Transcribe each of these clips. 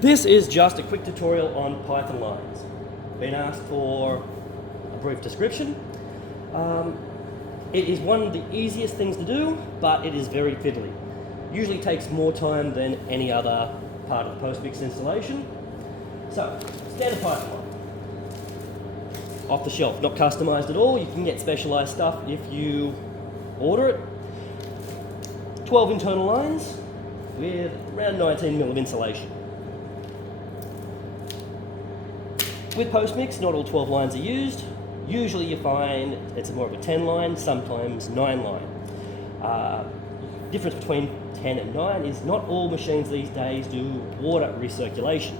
This is just a quick tutorial on Python lines. Been asked for a brief description. It is one of the easiest things to do, but it is very fiddly. Usually takes more time than any other part of the Postmix installation. So, standard Python line. Off the shelf, not customized at all. You can get specialized stuff if you order it. 12 internal lines with around 19 mil of insulation. With Postmix, not all 12 lines are used. Usually you find it's more of a 10 line, sometimes 9 line. Difference between 10 and 9 is not all machines these days do water recirculation.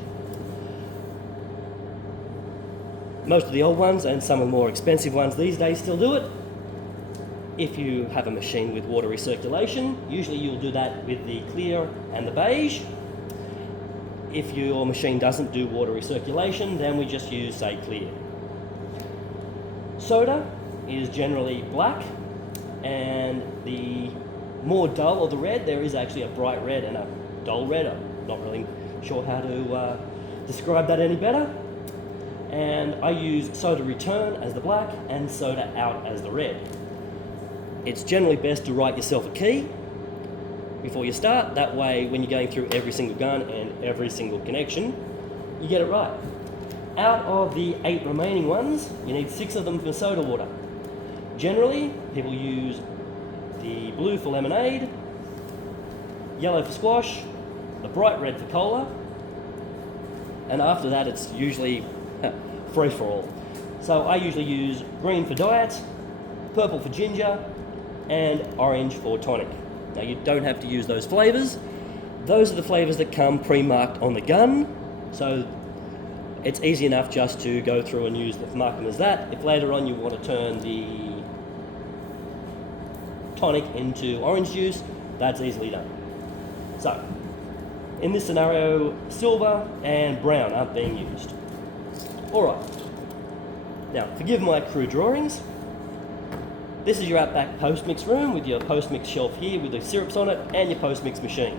Most of the old ones and some of the more expensive ones these days still do it. If you have a machine with water recirculation, usually you'll do that with the clear and the beige. If your machine doesn't do water recirculation, then we just use, say, clear. Soda is generally black, and the more dull of the red, there is actually a bright red and a dull red. I'm not really sure how to describe that any better. And I use soda return as the black and soda out as the red. It's generally best to write yourself a key before you start. That way, when you're going through every single gun and every single connection, you get it right. Out of the 8 remaining ones, you need 6 of them for soda water. Generally, people use the blue for lemonade, yellow for squash, the bright red for cola, and after that it's usually free for all. So I usually use green for diet, purple for ginger, and orange for tonic. Now you don't have to use those flavours. Those are the flavours that come pre-marked on the gun, so it's easy enough just to go through and mark them as that. If later on you want to turn the tonic into orange juice, that's easily done. So, in this scenario, silver and brown aren't being used. Alright, now forgive my crude drawings. This is your Outback Postmix room with your Postmix shelf here with the syrups on it and your Postmix machine.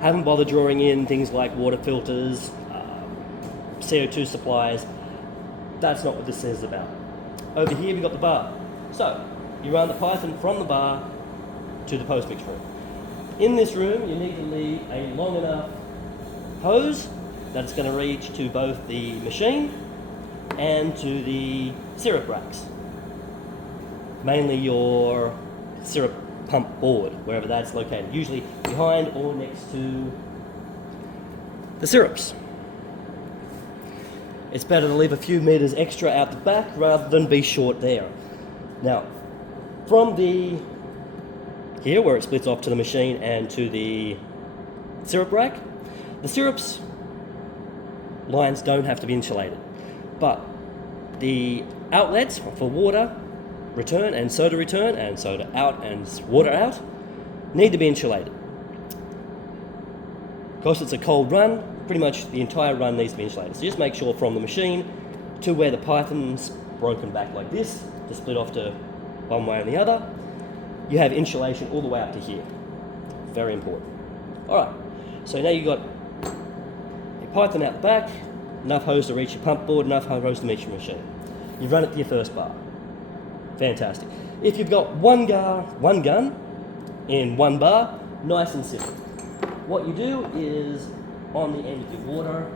Haven't bothered drawing in things like water filters, CO2 supplies. That's not what this is about. Over here we've got the bar. So, you run the Python from the bar to the Postmix room. In this room you need to leave a long enough hose that it's going to reach to both the machine and to the syrup racks. Mainly your syrup pump board, wherever that's located, usually behind or next to the syrups. It's better to leave a few meters extra out the back rather than be short there. Now, from here where it splits off to the machine and to the syrup rack, the syrups lines don't have to be insulated, but the outlets for water return and soda out and water out need to be insulated. Because it's a cold run, pretty much the entire run needs to be insulated. So just make sure from the machine to where the Python's broken back like this to split off to one way or the other, you have insulation all the way up to here. Very important. Alright, so now you've got your Python out the back, enough hose to reach your pump board, enough hose to reach your machine. You've run it to your first bar. Fantastic. If you've got one gun in one bar, nice and simple. What you do is on the end of your water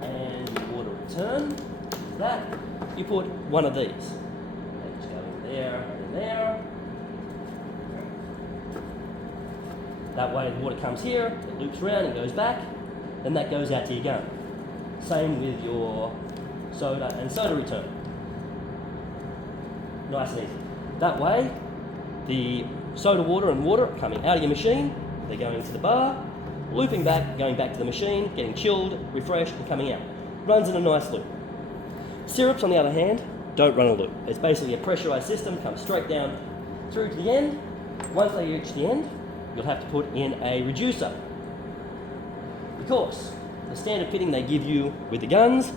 and your water return, that you put one of these. They just go in there and in there. That way the water comes here, it loops around and goes back, then that goes out to your gun. Same with your soda and soda return. Nice and easy. That way, the soda water and water are coming out of your machine, they're going to the bar, looping back, going back to the machine, getting chilled, refreshed, and coming out. Runs in a nice loop. Syrups, on the other hand, don't run a loop. It's basically a pressurized system, comes straight down through to the end. Once they reach the end, you'll have to put in a reducer. Because the standard fitting they give you with the guns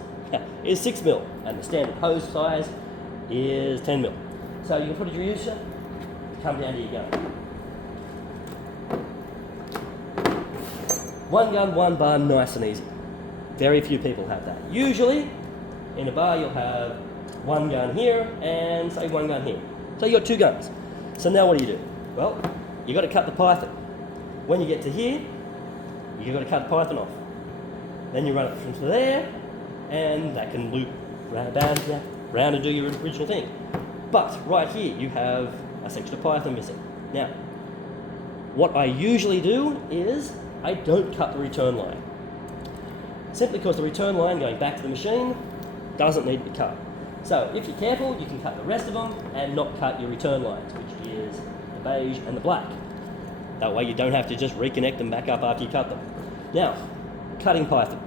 is 6 mil, and the standard hose size is 10 mil. So you can put a reducer, come down to your gun. One gun, one bar, nice and easy. Very few people have that. Usually, in a bar you'll have one gun here and say one gun here. So you got two guns. So now what do? Well, you got to cut the python. When you get to here, you got to cut the python off. Then you run it from there, and that can loop round and do your original thing. But right here, you have a section of python missing. Now, what I usually do is I don't cut the return line. Simply because the return line going back to the machine doesn't need to be cut. So if you're careful, you can cut the rest of them and not cut your return lines, which is the beige and the black. That way you don't have to just reconnect them back up after you cut them. Now, cutting python.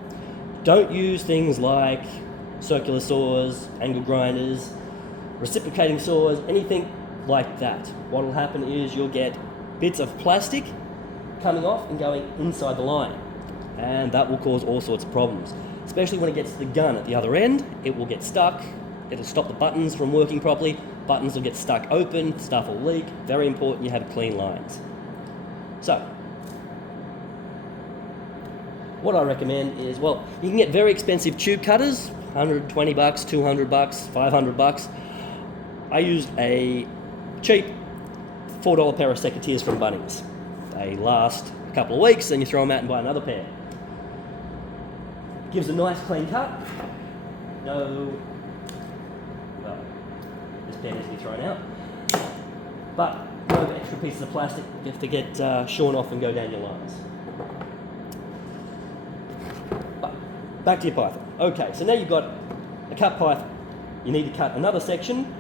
Don't use things like circular saws, angle grinders, reciprocating saws, anything like that. What will happen is you'll get bits of plastic coming off and going inside the line. And that will cause all sorts of problems. Especially when it gets to the gun at the other end, it will get stuck, it'll stop the buttons from working properly, buttons will get stuck open, stuff will leak. Very important you have clean lines. So, what I recommend is, well, you can get very expensive tube cutters, $120, $200, $500. I used a cheap $4 pair of secateurs from Bunnings. They last a couple of weeks, then you throw them out and buy another pair. Gives a nice clean cut. No, well, this pair needs to be thrown out. But no extra pieces of plastic to get shorn off and go down your lines. But back to your python. Okay, so now you've got a cut python. You need to cut another section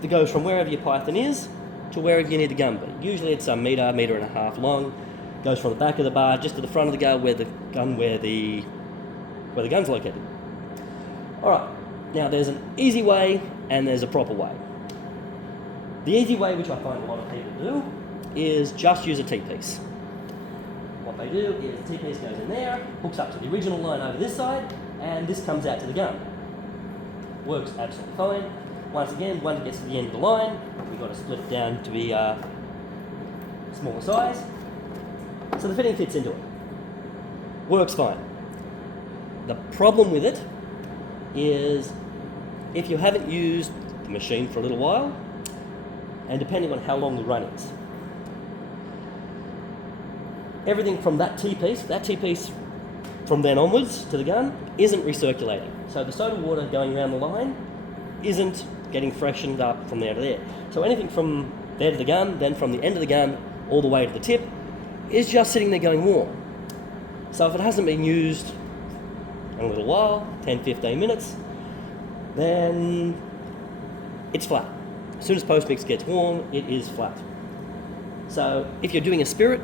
that goes from wherever your python is to wherever you need the gun be. Usually it's a metre and a half long. Goes from the back of the bar just to the front of the gun where the gun's located. Alright, now there's an easy way and there's a proper way. The easy way, which I find a lot of people do, is just use a T-piece. What they do is the T-piece goes in there, hooks up to the original line over this side, and this comes out to the gun. Works absolutely fine. Once again, once it gets to the end of the line, we've got to split it down to be smaller size. So the fitting fits into it. Works fine. The problem with it is if you haven't used the machine for a little while, and depending on how long the run is. Everything from that T-piece from then onwards to the gun isn't recirculating. So the soda water going around the line isn't getting freshened up from there to there. So anything from there to the gun, then from the end of the gun all the way to the tip, is just sitting there going warm. So if it hasn't been used in a little while, 10-15 minutes, then it's flat. As soon as post-mix gets warm, it is flat. So if you're doing a spirit,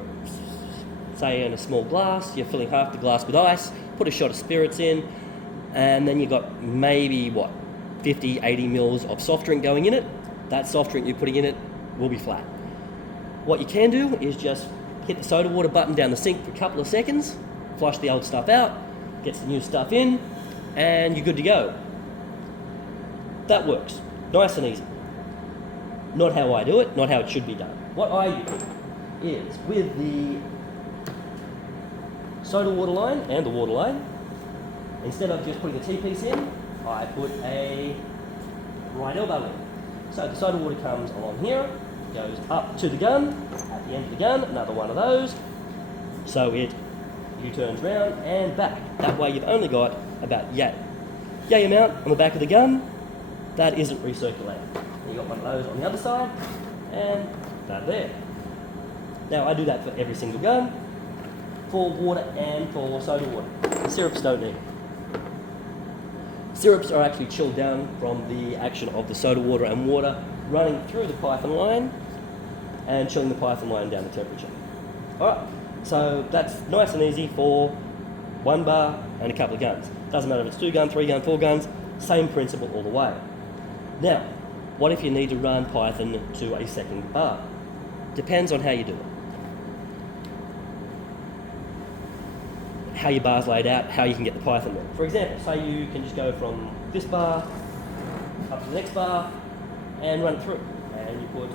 say in a small glass, you're filling half the glass with ice, put a shot of spirits in, and then you've got maybe, 50, 80 mils of soft drink going in it. That soft drink you're putting in it will be flat. What you can do is just hit the soda water button down the sink for a couple of seconds, flush the old stuff out, gets the new stuff in, and you're good to go. That works. Nice and easy. Not how I do it, not how it should be done. What I do is, with the soda water line and the water line, instead of just putting the T-piece in, I put a right elbow in. So the soda water comes along here, goes up to the gun, at the end of the gun, another one of those, so it U-turns round and back. That way you've only got about yay amount on the back of the gun that isn't recirculating. You've got one of those on the other side, and that there. Now I do that for every single gun, for water and for soda water. Syrups don't need it. Syrups are actually chilled down from the action of the soda water and water running through the python line and chilling the python line down the temperature. Alright, so that's nice and easy for one bar and a couple of guns. Doesn't matter if it's 2 gun, 3 gun, 4 guns, same principle all the way. Now, what if you need to run python to a second bar? Depends on how you do it. How your bar's laid out, how you can get the python there. For example, say you can just go from this bar up to the next bar and run it through, and you put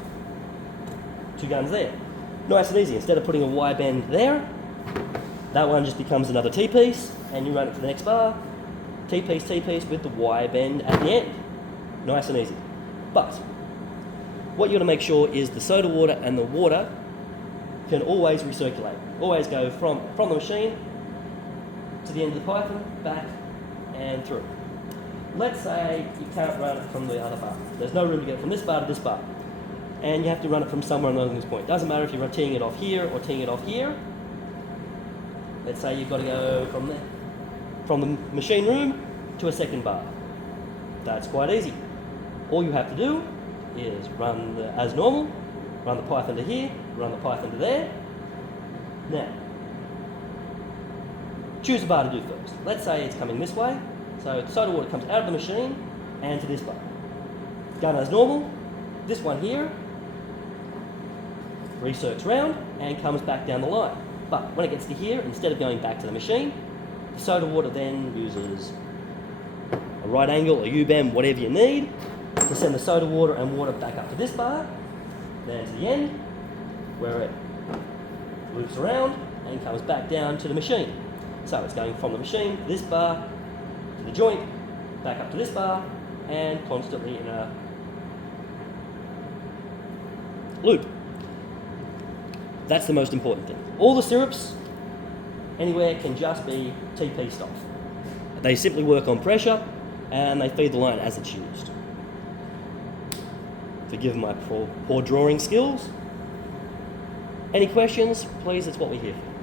2 guns there. Nice and easy. Instead of putting a Y bend there, That one just becomes another T-piece, and you run it to the next bar. T-piece with the Y bend at the end. Nice and easy. But what you got to make sure is the soda water and the water can always recirculate. Always go from the machine to the end of the python, back and through. Let's say you can't run it from the other bar. There's no room to get it from this bar to this bar. And you have to run it from somewhere along this point. Doesn't matter if you're teeing it off here or teeing it off here. Let's say you've got to go from the machine room to a second bar. That's quite easy. All you have to do is run as normal, run the python to here, run the python to there. Now, choose a bar to do first. Let's say it's coming this way. So the soda water comes out of the machine and to this bar. Done as normal. This one here recircs round and comes back down the line. But when it gets to here, instead of going back to the machine, the soda water then uses a right angle, a U-bend, whatever you need, to send the soda water and water back up to this bar, then to the end, where it loops around and comes back down to the machine. So it's going from the machine to this bar, to the joint, back up to this bar, and constantly in a loop. That's the most important thing. All the syrups anywhere can just be T-pieced off. They simply work on pressure and they feed the line as it's used. Forgive my poor drawing skills. Any questions? Please, it's what we're here for.